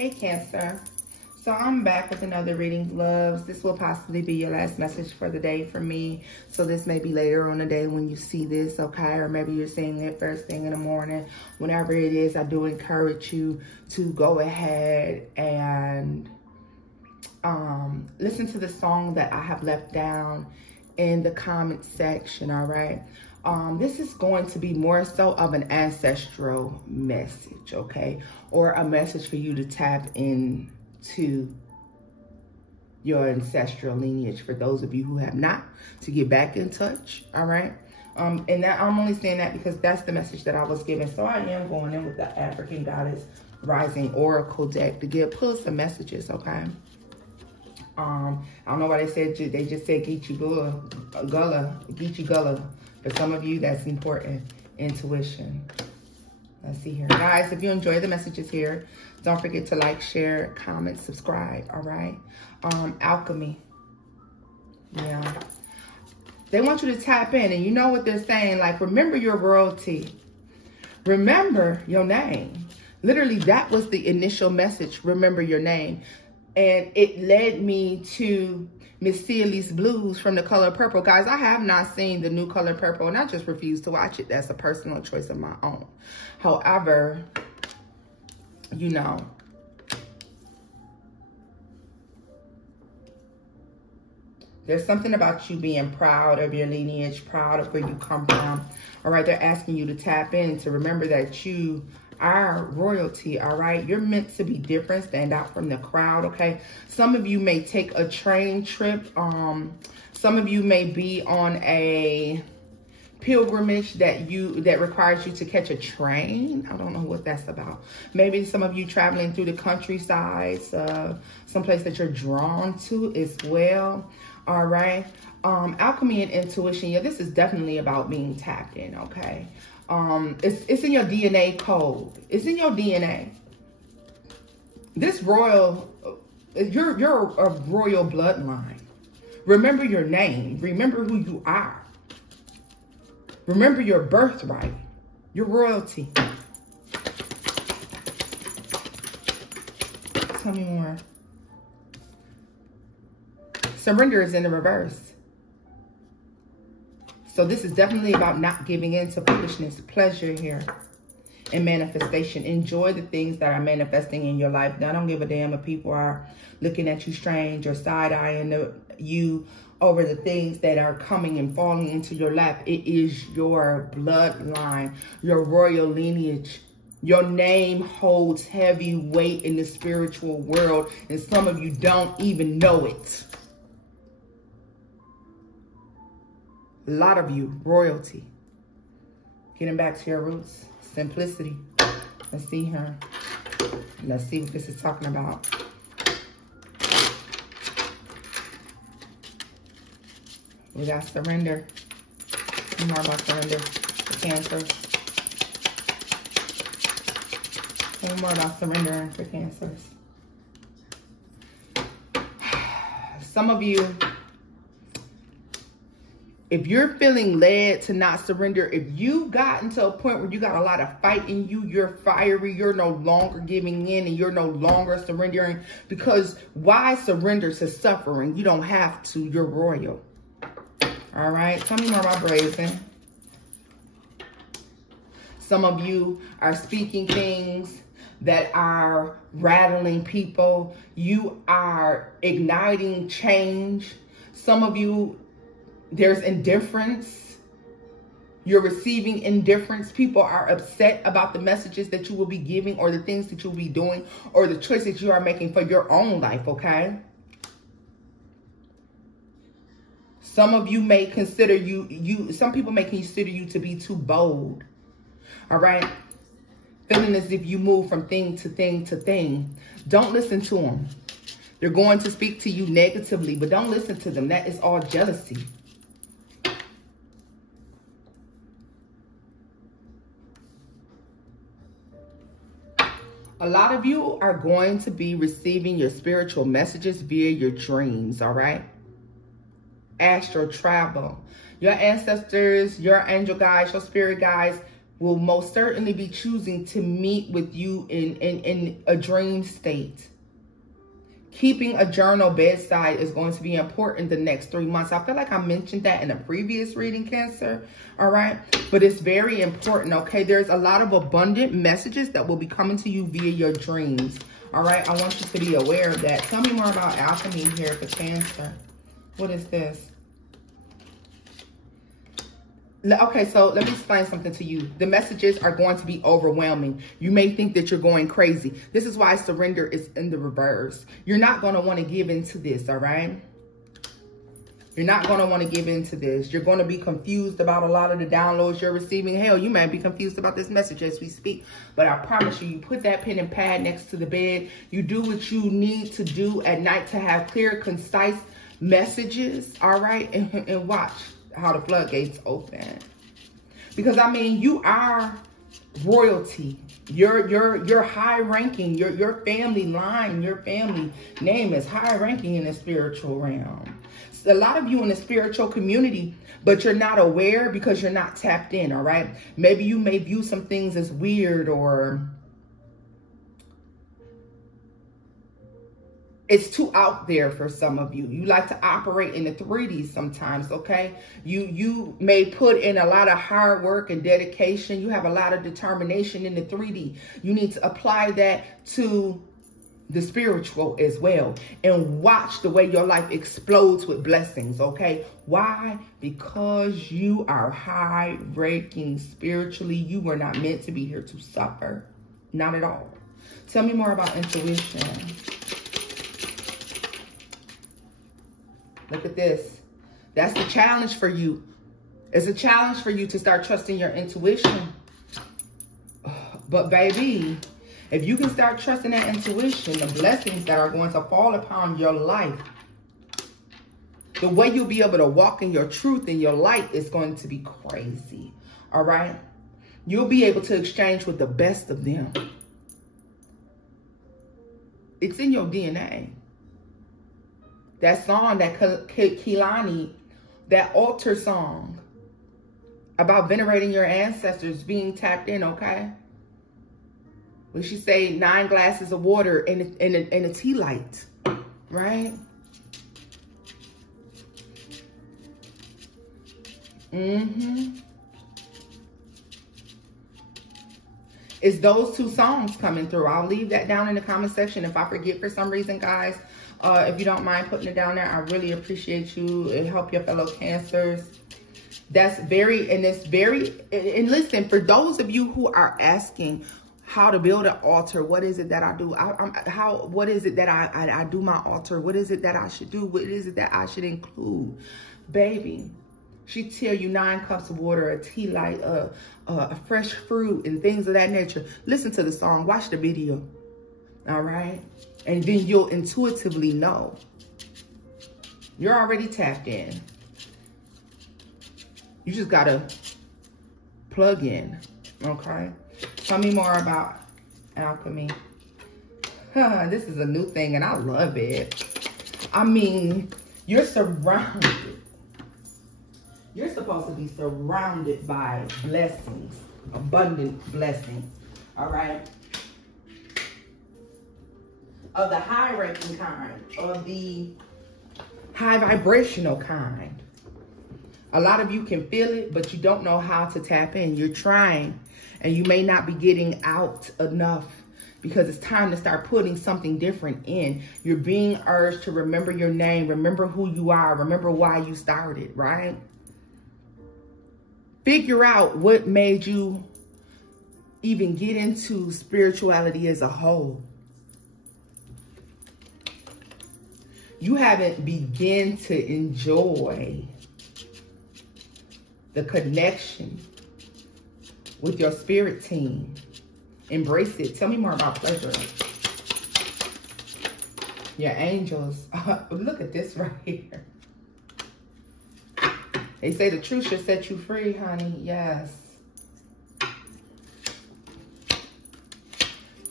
Hey Cancer, so I'm back with another reading, loves. This will possibly be your last message for the day for me. So this may be later on the day when you see this, okay? Or maybe you're seeing it first thing in the morning. Whenever it is, I do encourage you to go ahead and listen to the song that I have left down in the comment section, all right? This is going to be more so of an ancestral message, okay? Or a message for you to tap into your ancestral lineage for those of you who have not, to get back in touch, all right? And that, I'm only saying that because that's the message that I was given. So I am going in with the African Goddess Rising Oracle deck to pull some messages, okay? I don't know why they just said Geechee Gullah. For some of you, that's important. Intuition. Let's see here. Guys, if you enjoy the messages here, don't forget to like, share, comment, subscribe, all right? Alchemy. Yeah. They want you to tap in, and you know what they're saying, like, remember your royalty. Remember your name. Literally, that was the initial message, remember your name. And it led me to Miss Ceilidh's Blues from The Color Purple. Guys, I have not seen the new Color Purple, and I just refuse to watch it. That's a personal choice of my own. However, you know, there's something about you being proud of your lineage, proud of where you come from. All right, they're asking you to tap in, to remember that you are royalty, all right? You're meant to be different, stand out from the crowd, okay? Some of you may take a train trip. Some of you may be on a pilgrimage that requires you to catch a train. I don't know what that's about. Maybe some of you traveling through the countryside, someplace that you're drawn to as well, all right? Alchemy and intuition, yeah, this is definitely about being tapped in, okay? It's in your DNA code. It's in your DNA. This royal, you're a royal bloodline. Remember your name. Remember who you are. Remember your birthright. Your royalty. Tell me more. Surrender is in the reverse. So this is definitely about not giving in to foolishness. Pleasure here and manifestation. Enjoy the things that are manifesting in your life. Now, I don't give a damn if people are looking at you strange or side-eyeing you over the things that are coming and falling into your lap. It is your bloodline, your royal lineage. Your name holds heavy weight in the spiritual world, and some of you don't even know it. A lot of you, royalty. Getting back to your roots. Simplicity. Let's see here. Let's see what this is talking about. We got surrender. More about surrender for Cancer. More about surrender for Cancers. Some of you, if you're feeling led to not surrender, if you've gotten to a point where you got a lot of fight in you, you're fiery, you're no longer giving in, and you're no longer surrendering, because why surrender to suffering? You don't have to. You're royal. All right. Tell me more about brazen. Some of you are speaking things that are rattling people. You are igniting change. Some of you, there's indifference. You're receiving indifference. People are upset about the messages that you will be giving, or the things that you'll be doing, or the choices you are making for your own life, okay? Some of you may consider some people may consider you to be too bold, all right? Feeling as if you move from thing to thing to thing. Don't listen to them. They're going to speak to you negatively, but don't listen to them. That is all jealousy. A lot of you are going to be receiving your spiritual messages via your dreams, all right? Astral travel. Your ancestors, your angel guides, your spirit guides will most certainly be choosing to meet with you in a dream state. Keeping a journal bedside is going to be important the next 3 months. I feel like I mentioned that in a previous reading, Cancer. All right. But it's very important. Okay. There's a lot of abundant messages that will be coming to you via your dreams. All right. I want you to be aware of that. Tell me more about alchemy here for Cancer. What is this? Okay, so let me explain something to you. The messages are going to be overwhelming. You may think that you're going crazy. This is why surrender is in the reverse. You're not going to want to give into this, all right? You're not going to want to give into this. You're going to be confused about a lot of the downloads you're receiving. Hell, you might be confused about this message as we speak. But I promise you, you put that pen and pad next to the bed. You do what you need to do at night to have clear, concise messages, all right? And watch how the floodgates open. Because I mean, you are royalty. You're high ranking. Your family line, your family name is high ranking in the spiritual realm. A lot of you in the spiritual community, but you're not aware because you're not tapped in, all right? Maybe you may view some things as weird, or it's too out there for some of you. You like to operate in the 3D sometimes, okay? You may put in a lot of hard work and dedication. You have a lot of determination in the 3D. You need to apply that to the spiritual as well. And watch the way your life explodes with blessings, okay? Why? Because you are high-ranking spiritually. You were not meant to be here to suffer. Not at all. Tell me more about intuition. Look at this. That's the challenge for you. It's a challenge for you to start trusting your intuition. But baby, if you can start trusting that intuition, the blessings that are going to fall upon your life, the way you'll be able to walk in your truth and your light is going to be crazy. All right? You'll be able to exchange with the best of them. It's in your DNA. That song, that Kehlani, that altar song about venerating your ancestors, being tapped in, okay? When she say 9 glasses of water and a tea light, right? It's those 2 songs coming through. I'll leave that down in the comment section. If I forget for some reason, guys, if you don't mind putting it down there, I really appreciate you. It help your fellow Cancers. That's very, and listen, for those of you who are asking how to build an altar, what is it that I do? What is it that I do my altar? What is it that I should do? What is it that I should include? Baby, she tell you 9 cups of water, a tea light, a fresh fruit, and things of that nature. Listen to the song, watch the video, all right? And then you'll intuitively know. You're already tapped in. You just gotta plug in, okay? Tell me more about alchemy. This is a new thing and I love it. I mean, you're surrounded. You're supposed to be surrounded by blessings, abundant blessings, all right? Of the high-ranking kind, of the high vibrational kind. A lot of you can feel it, but you don't know how to tap in. You're trying, and you may not be getting out enough because it's time to start putting something different in. You're being urged to remember your name, remember who you are, remember why you started, right? Figure out what made you even get into spirituality as a whole. You haven't begun to enjoy the connection with your spirit team. Embrace it. Tell me more about pleasure. Your angels. Look at this right here. They say the truth should set you free, honey. Yes.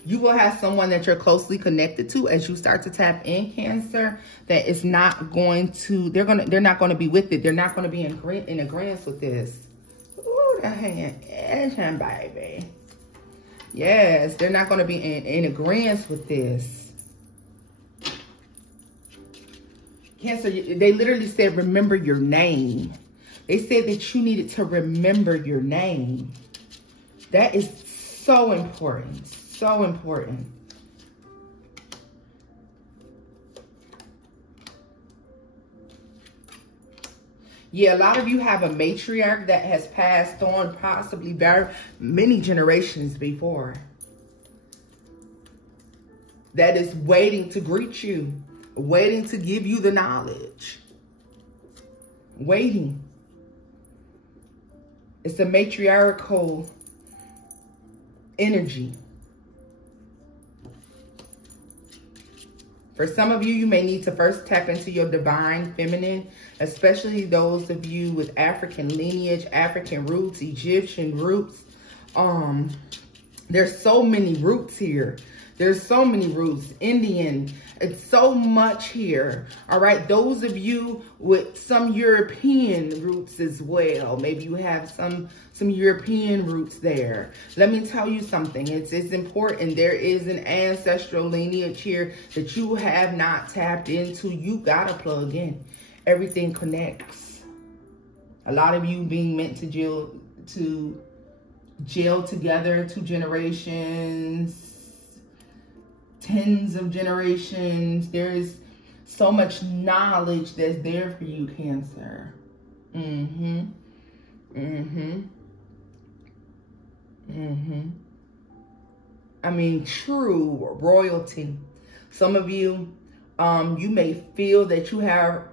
You will have someone that you're closely connected to as you start to tap in, Cancer, that is not going to, they're not going to be with it. They're not going to be in agreement with this. Ooh, Attention, baby. Yes, they're not going to be in agreement with this. Cancer, they literally said, remember your name. They said that you needed to remember your name. That is so important. So important. Yeah, a lot of you have a matriarch that has passed on possibly very many generations before. That is waiting to greet you. Waiting to give you the knowledge. Waiting. It's a matriarchal energy. For some of you, you may need to first tap into your divine feminine, especially those of you with African lineage, African roots, Egyptian roots. There's so many roots here. There's so many roots, Indian, it's so much here. All right, those of you with some European roots as well. Maybe you have some European roots there. Let me tell you something. It's important. There is an ancestral lineage here that you have not tapped into. You gotta plug in. Everything connects. A lot of you being meant to jail together, 2 generations. Tens of generations. There's so much knowledge that's there for you, Cancer. I mean, true royalty. Some of you, you may feel that you have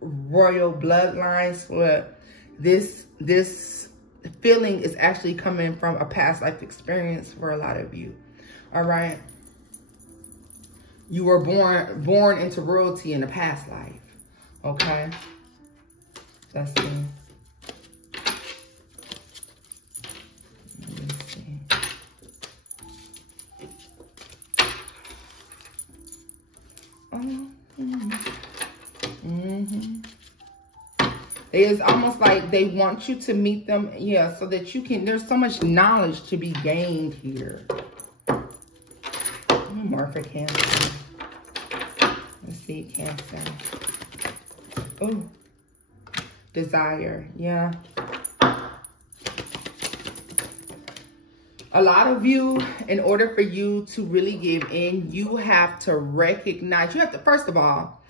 royal bloodlines, but this feeling is actually coming from a past life experience for a lot of you. All right. You were born into royalty in a past life. Okay? Let's see. Let me see. It's almost like they want you to meet them, yeah, so that you can, there's so much knowledge to be gained here. More for Cancer. Let's see, Cancer. Oh, desire, yeah. A lot of you, in order for you to really give in, you have to recognize, first of all,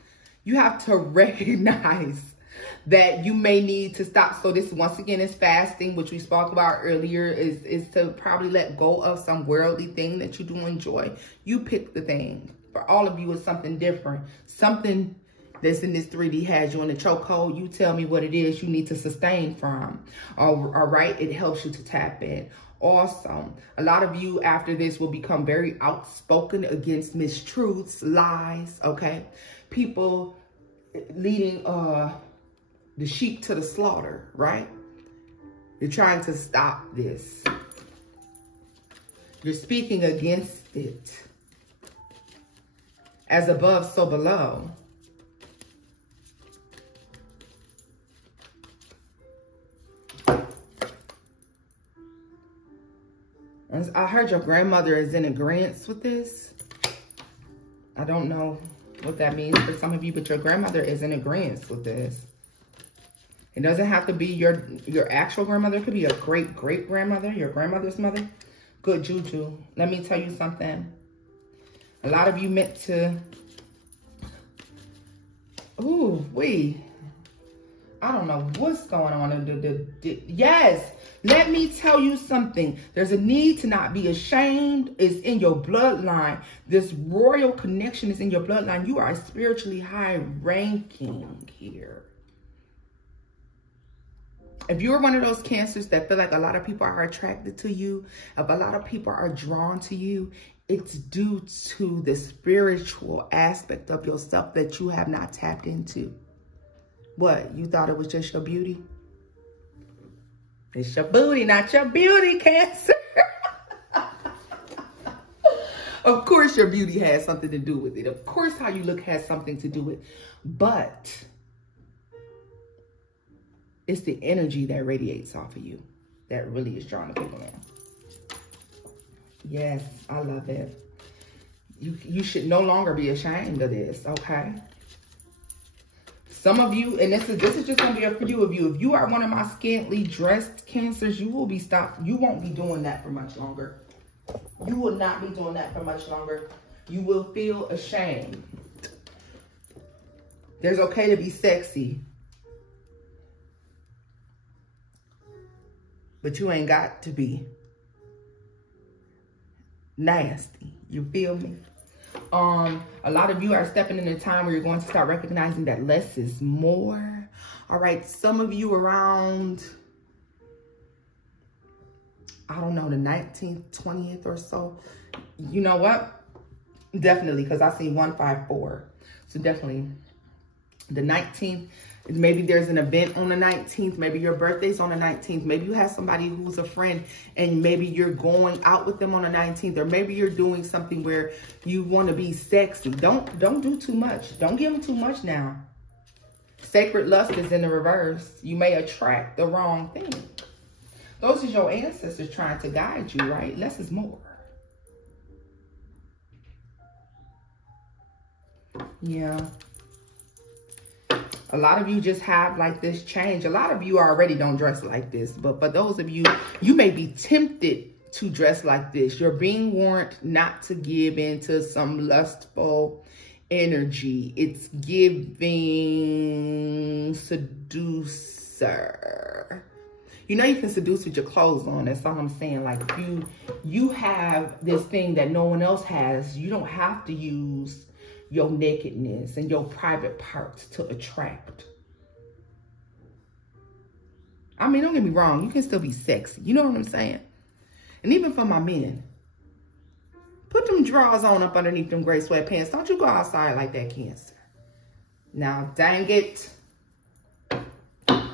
you have to recognize that you may need to stop. So this, once again, is fasting, which we spoke about earlier, is to probably let go of some worldly thing that you do enjoy. You pick the thing. For all of you, it's something different. Something that's in this 3D has you in the chokehold. You tell me what it is you need to sustain from. All right, it helps you to tap in. Also, a lot of you after this will become very outspoken against mistruths, lies, okay? People leading the sheep to the slaughter, right? You're trying to stop this. You're speaking against it. As above, so below. I heard your grandmother is in agreement with this. I don't know what that means for some of you, but your grandmother is in agreement with this. It doesn't have to be your actual grandmother. It could be a great-great-grandmother, your grandmother's mother. Good juju. Let me tell you something. A lot of you meant to... Ooh, I don't know what's going on. Yes, let me tell you something. There's a need to not be ashamed. It's in your bloodline. This royal connection is in your bloodline. You are spiritually high ranking here. If you're one of those Cancers that feel like a lot of people are attracted to you, if a lot of people are drawn to you, it's due to the spiritual aspect of yourself that you have not tapped into. What? You thought it was just your beauty? It's your booty, not your beauty, Cancer. Of course your beauty has something to do with it. Of course how you look has something to do with it. But it's the energy that radiates off of you. that really is drawing the people in. Yes, I love it. You should no longer be ashamed of this, okay? Some of you, and this is just going to be a few of you. If you are one of my scantily dressed Cancers, you will be stopped. You won't be doing that for much longer. You will not be doing that for much longer. You will feel ashamed. There's okay to be sexy. But you ain't got to be nasty. You feel me? A lot of you are stepping in a time where you're going to start recognizing that less is more. All right. Some of you around, I don't know, the 19th, 20th or so. You know what? Definitely, because I see 154. So definitely the 19th. Maybe there's an event on the 19th. Maybe your birthday's on the 19th. Maybe you have somebody who's a friend and maybe you're going out with them on the 19th. Or maybe you're doing something where you want to be sexy. Don't do too much. Don't give them too much now. Sacred lust is in the reverse. You may attract the wrong thing. Those are your ancestors trying to guide you, right? Less is more. Yeah. A lot of you just have like this change. A lot of you already don't dress like this. But for those of you, you may be tempted to dress like this. You're being warned not to give into some lustful energy. It's giving seducer. You know you can seduce with your clothes on. That's all I'm saying. Like you have this thing that no one else has. You don't have to use your nakedness and your private parts to attract. I mean, don't get me wrong. You can still be sexy. You know what I'm saying? And even for my men, put them drawers on up underneath them gray sweatpants. Don't you go outside like that, Cancer. Now, dang it.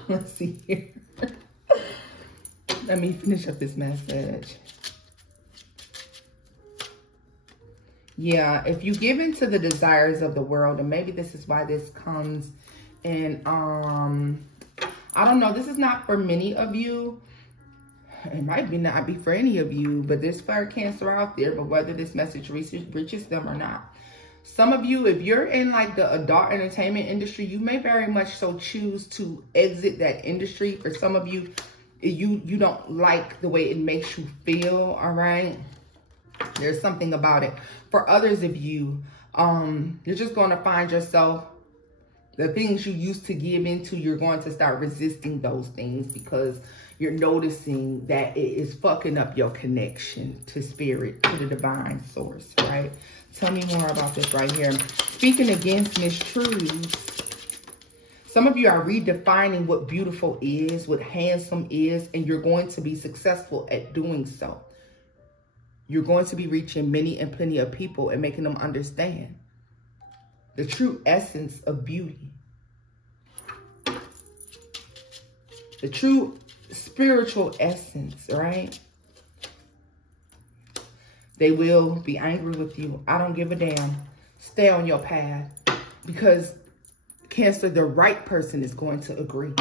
Let's see here. Let me finish up this message. Yeah, if you give in to the desires of the world, and maybe this is why this comes, and I don't know, this is not for many of you. It might not be for any of you, but there's fire Cancer out there, but whether this message reaches them or not. Some of you, if you're in like the adult entertainment industry, you may very much so choose to exit that industry. For some of you, you don't like the way it makes you feel, all right? There's something about it. For others of you, you're just going to find yourself, the things you used to give into, you're going to start resisting those things because you're noticing that it is fucking up your connection to spirit, to the divine source, right? Tell me more about this right here. Speaking against mistruths. Some of you are redefining what beautiful is, what handsome is, and you're going to be successful at doing so. You're going to be reaching many and plenty of people and making them understand the true essence of beauty. The true spiritual essence, right? They will be angry with you. I don't give a damn. Stay on your path. Because, Cancer, the right person is going to agree.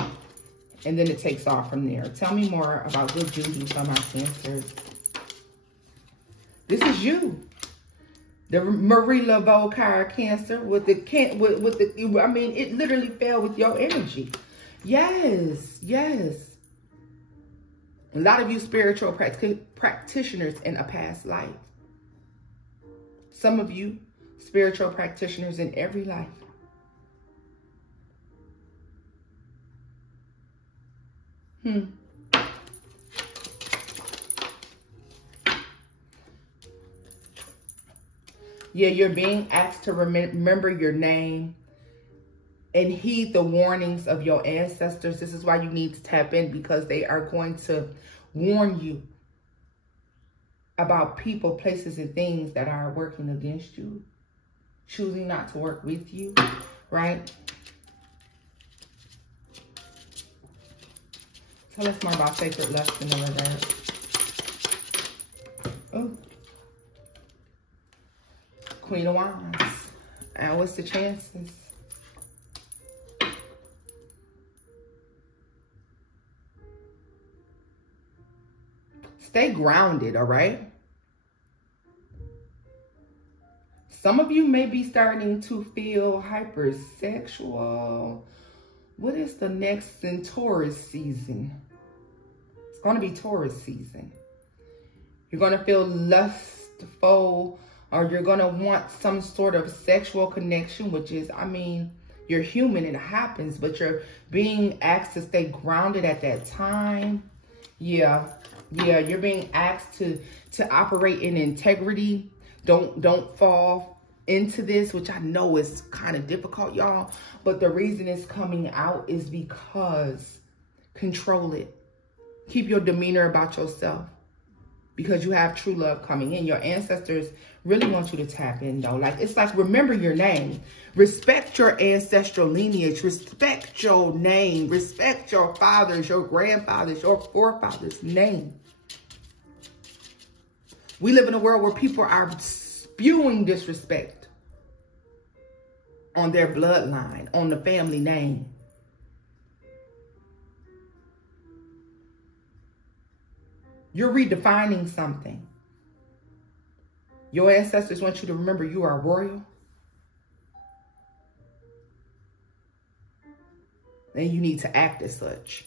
And then it takes off from there. Tell me more about good juju for my Cancers. This is you. The Marie Laveau card, Cancer, with the I mean, it literally fell with your energy. Yes, yes. A lot of you spiritual practitioners in a past life. Some of you spiritual practitioners in every life. Yeah, you're being asked to remember your name and heed the warnings of your ancestors. This is why you need to tap in, because they are going to warn you about people, places, and things that are working against you, choosing not to work with you, right? Tell us more about sacred lust in the reverse. Oh. Queen of Wands. And what's the chances? grounded, all right? Some of you may be starting to feel hypersexual. What is the next in Taurus season? It's going to be Taurus season. You're going to feel lustful, or you're going to want some sort of sexual connection, which is, I mean, you're human, it happens, but you're being asked to stay grounded at that time. Yeah, you're being asked to operate in integrity. Don't fall into this, which I know is kind of difficult, y'all. But the reason it's coming out is because control it. Keep your demeanor about yourself, because you have true love coming in. Your ancestors really want you to tap in, though. Like, it's like, remember your name. Respect your ancestral lineage. Respect your name. Respect your fathers, your grandfathers, your forefathers' name. We live in a world where people are spewing disrespect on their bloodline, on the family name. You're redefining something. Your ancestors want you to remember you are royal. And you need to act as such.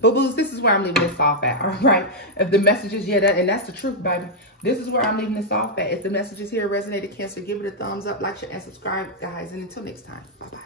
But Blues, this is where I'm leaving this off at, all right? If the message is, and that's the truth, baby. This is where I'm leaving this off at. If the message is here resonated, Cancer, give it a thumbs up, like, share, and subscribe, guys. And until next time, bye-bye.